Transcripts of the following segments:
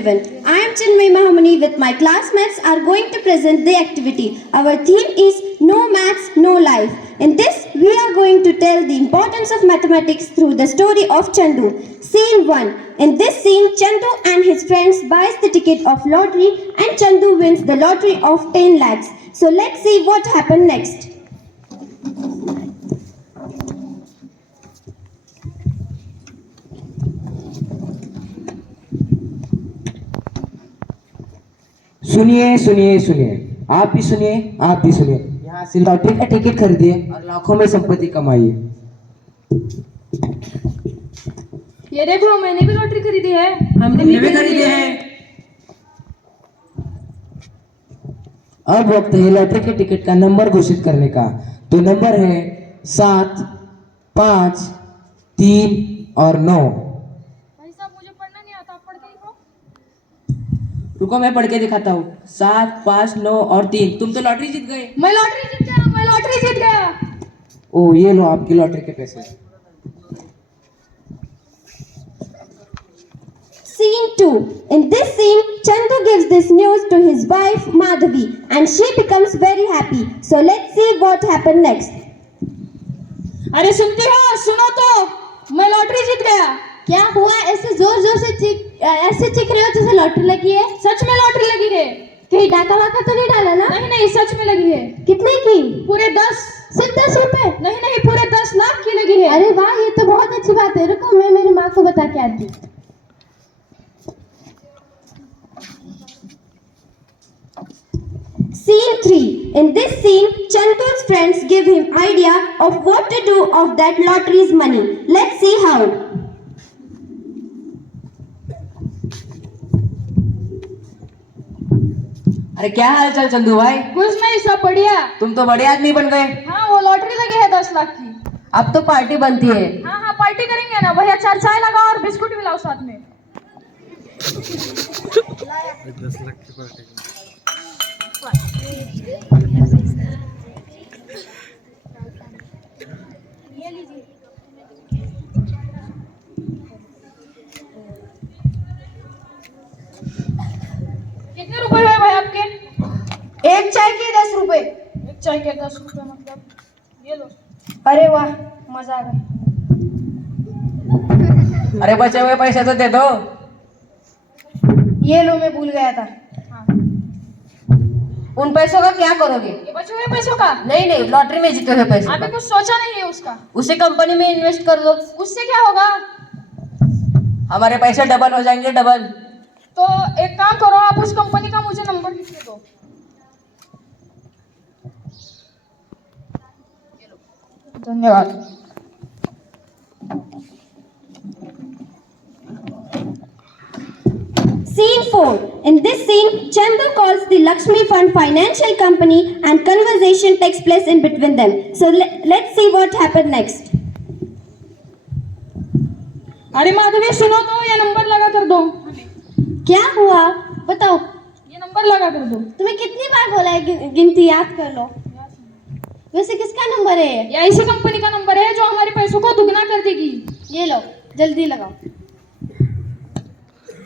I am Chinmay Mahamani with my classmates are going to present the activity. Our theme is No Maths, No Life. In this, we are going to tell the importance of mathematics through the story of Chandu. Scene 1. In this scene, Chandu and his friends buys the ticket of lottery and Chandu wins the lottery of 10 lakhs. So let's see what happened next. सुनिए सुनिए सुनिए, आप भी सुनिए, आप भी सुनिए। यहाँ से लॉटरी का टिकट खरीदिए और लाखों में संपत्ति कमाइए। ये देखो, मैंने भी लॉटरी खरीदी है। हमने भी खरीदी है। अब वक्त है लॉटरी के टिकट का नंबर घोषित करने का। तो नंबर है 7, 5, 3 और 9। भाई साहब, मुझे पढ़ना नहीं आता, आप पढ़ के दिखाओ। रुको, मैं पढ़ के दिखाता हूँ। 7, 5, 9 और 3। तुम तो लॉटरी जीत गए। मैं लॉटरी जीत गया, मैं लॉटरी जीत गया। ओ, ये लो आपकी लॉटरी के पैसे। Scene 2. In this scene, Chandu gives this news to his wife Madhavi and she becomes very happy. So let's see what happened next. अरे सुनती हो, सुनो तो, मैं लॉटरी जीत गया। क्या हुआ? ऐसे जोर जोर से ऐसे चीख रहे हो जैसे लॉटरी लगी है। सच में लॉटरी लगी है। कहीं डाका वाका तो नहीं डाला ना? नहीं नहीं, सच में लगी है। कितने की? पूरे 10। सिर्फ 10 रुपए? नहीं नहीं, पूरे 10 लाख की लगी है। अरे वाह, ये तो बहुत अच्छी बात है। रुको, मैं मेरी माँ को बता के आती। Scene 3. In this scene, Chandu's friends give him idea of what to do of that lottery's money. Let's see how. अरे क्या हाल चाल चंदू भाई? कुछ नहीं, सब बढ़िया। तुम तो बड़े आदमी बन गए। हाँ, वो लॉटरी लगी है 10 लाख की। अब तो पार्टी बनती है। हाँ हाँ, पार्टी करेंगे ना भैया। 4 चाय लगाओ और बिस्कुट भी लाओ साथ में। 10 लाख की पार्टी। कितने रुपए हुए भाई आपके? एक चाय के 10 रुपए। एक चाय के 10 रुपए मतलब ये लो। अरे वाह, मजा आ गया। अरे बचे हुए पैसे तो दे दो। ये लो, मैं भूल गया था। हाँ। उन पैसों का क्या करोगे? ये बचे हुए पैसों का? नहीं नहीं, लॉटरी में जीते हुए पैसे। अभी कुछ सोचा नहीं है उसका। उसे कंपनी में इन्वेस्ट कर दो। उससे क्या होगा? हमारे पैसे डबल हो जाएंगे, डबल। तो एक काम करो, आप उस कंपनी का मुझे नंबर लिख के दो। धन्यवाद। Scene 4. In this scene, Chandu calls the Lakshmi Fund Financial Company and conversation takes place in between them. So let's see what happened next. अरे माधवी, सुनो तो, ये नंबर लगा कर दो। क्या हुआ? बताओ। ये नंबर लगा कर दो। तुम्हें कितनी बार बोला है गिनती याद कर लो। वैसे किसका नंबर है ये? या इसी कंपनी का नंबर है जो हमारे पैसों को दुगना कर देगी। ये लो, जल्दी लगाओ।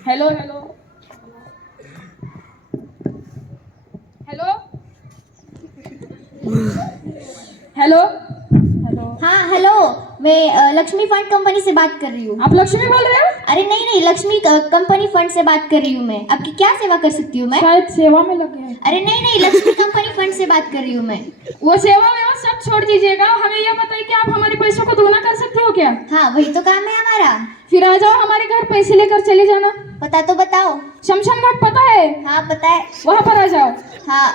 Hello hello hello hello hello. हाँ हेलो, मैं लक्ष्मी फंड कंपनी से बात कर रही हूँ। आप लक्ष्मी बोल रहे हो? अरे नहीं नहीं, लक्ष्मी कंपनी फंड से बात कर रही हूँ मैं। आपकी क्या सेवा कर सकती हूँ मैं? शायद सेवा में लगे हैं। अरे नहीं नहीं, लक्ष्मी कंपनी फंड से बात कर रही हूँ मैं। वो सेवा वेवा सब छोड़ दीजिएगा, हमें ये बताइए कि आप हमारे पैसों को दुगना कर सकते हो क्या? हाँ, वही तो काम है हमारा। फिर आ जाओ हमारे घर, पैसे लेकर चले जाना। पता तो बताओ। शमशान घाट पता है? हाँ पता है। वहाँ पर आ जाओ। हाँ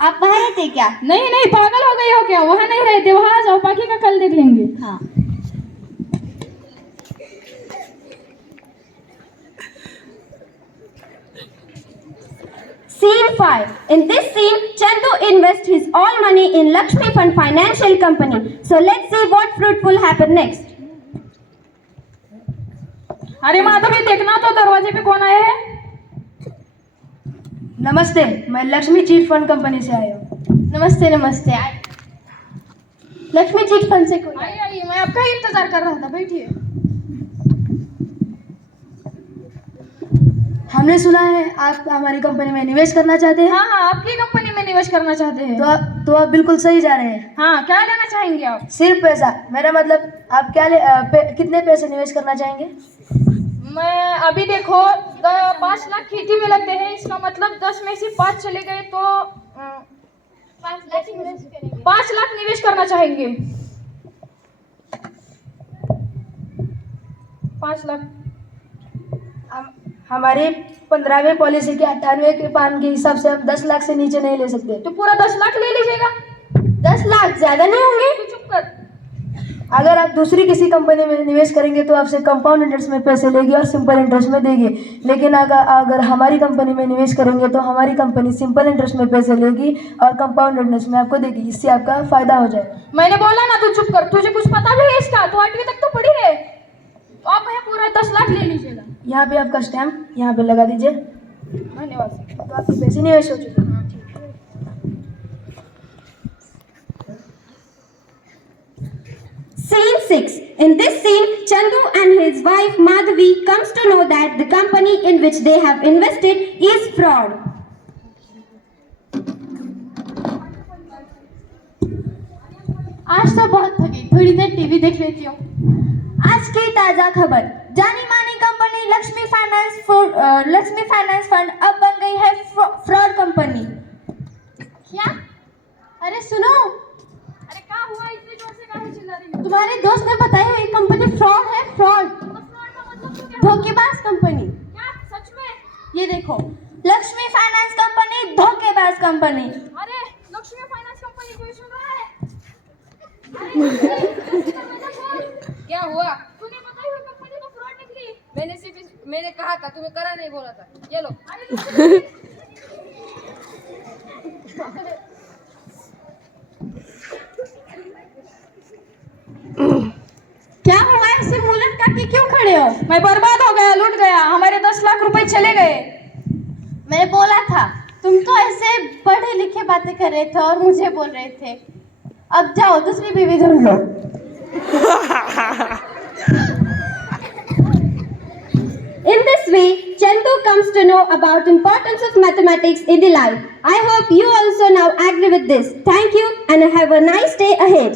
आप वहाँ रहते क्या? नहीं नहीं, पागल हो गई हो क्या? वहाँ नहीं रहते, वहाँ आ जाओ, बाकी का कल देख लेंगे। हाँ। Scene 5. In this scene, Chandu invests his all money in Lakshmi Fund Financial Company. So let's see what fruitful happen next. अरे माधवी, देखना तो दरवाजे पे कौन आया है। नमस्ते, मैं लक्ष्मी चीट फंड कंपनी से आया हूँ। नमस्ते नमस्ते। लक्ष्मी चीट फंड से कोई? आइए आइए, मैं आपका ही इंतजार कर रहा था, बैठिए। हमने सुना है आप हमारी कंपनी में निवेश करना चाहते हैं। हाँ हाँ, आपकी कंपनी में निवेश करना चाहते हैं। तो आप बिल्कुल सही जा रहे हैं। हाँ, क्या लेना चाहेंगे आप? सिर्फ पैसा, मेरा मतलब आप कितने पैसे निवेश करना चाहेंगे? मैं अभी देखो 5 लाख खेती में लगते हैं, इसका मतलब 10 में से 5 चले गए तो 5 लाख निवेश करना चाहेंगे। 5 लाख। हमारी 15वें पॉलिसी के 98 के पान के हिसाब से हम 10 लाख से नीचे नहीं ले सकते। तो पूरा 10 लाख ले लीजिएगा। 10 लाख ज़्यादा नहीं होंगे? तू चुप कर। अगर आप दूसरी किसी कंपनी में निवेश करेंगे तो आपसे कंपाउंड इंटरेस्ट में पैसे लेगी और सिंपल इंटरेस्ट में देगी, लेकिन अगर हमारी कंपनी में निवेश करेंगे तो हमारी कंपनी सिंपल इंटरेस्ट में पैसे लेगी और कंपाउंड इंटरेस्ट में आपको देगी, इससे आपका फायदा हो जाएगा। मैंने बोला ना, तू चुप कर। तुझे कुछ पता भी है इसका? तो 8वीं तक तो पढ़ी है। तो आप भैया पूरा 10 लाख ले लीजिएगा। यहाँ पे आपका स्टैम्प यहाँ पे लगा दीजिए। धन्यवाद। तो आपके पैसे निवेश हो चुके हैं। Scene 6. In this scene, Chandu and his wife Madhavi comes to know that the company in which they have invested is fraud. आज तो बहुत थकी, थोड़ी देर टीवी देख लेती हूँ। आज की ताजा खबर, जानी मानी कंपनी लक्ष्मी फाइनेंस फंड अब बन गई है फ्रॉड कंपनी। क्या? अरे सुनो, अरे क्या हुआ? इतनी जोर से काहे चिल्ला रही है? तुम्हारे दोस्त ने बताया ये कंपनी फ्रॉड है, फ्रॉड, तो फ्रॉड का मतलब तो क्या? धोखेबाज कंपनी। क्या सच में? ये देखो, लक्ष्मी फाइनेंस कंपनी धोखेबाज कंपनी। अरे लक्ष्मी फाइनेंस कंपनी कोई सुन रहा है? अरे क्या हुआ? तूने बताई हुई कंपनी तो फ्रॉड निकली। मैंने कहा था, तुम्हें करा नहीं बोला था। ये लो। क्या हुआ? ऐसे मुंह लटका के क्यों खड़े हो? मैं बर्बाद हो गया, लूट गया, हमारे 10 लाख रुपए चले गए। मैंने बोला था, तुम तो ऐसे पढ़े लिखे बातें कर रहे थे और मुझे बोल रहे थे। अब जाओ दूसरी बीवी ढूंढ लो। In this way, Chandu comes to know about importance of mathematics in the life. I hope you also now agree with this. Thank you and have a nice day ahead.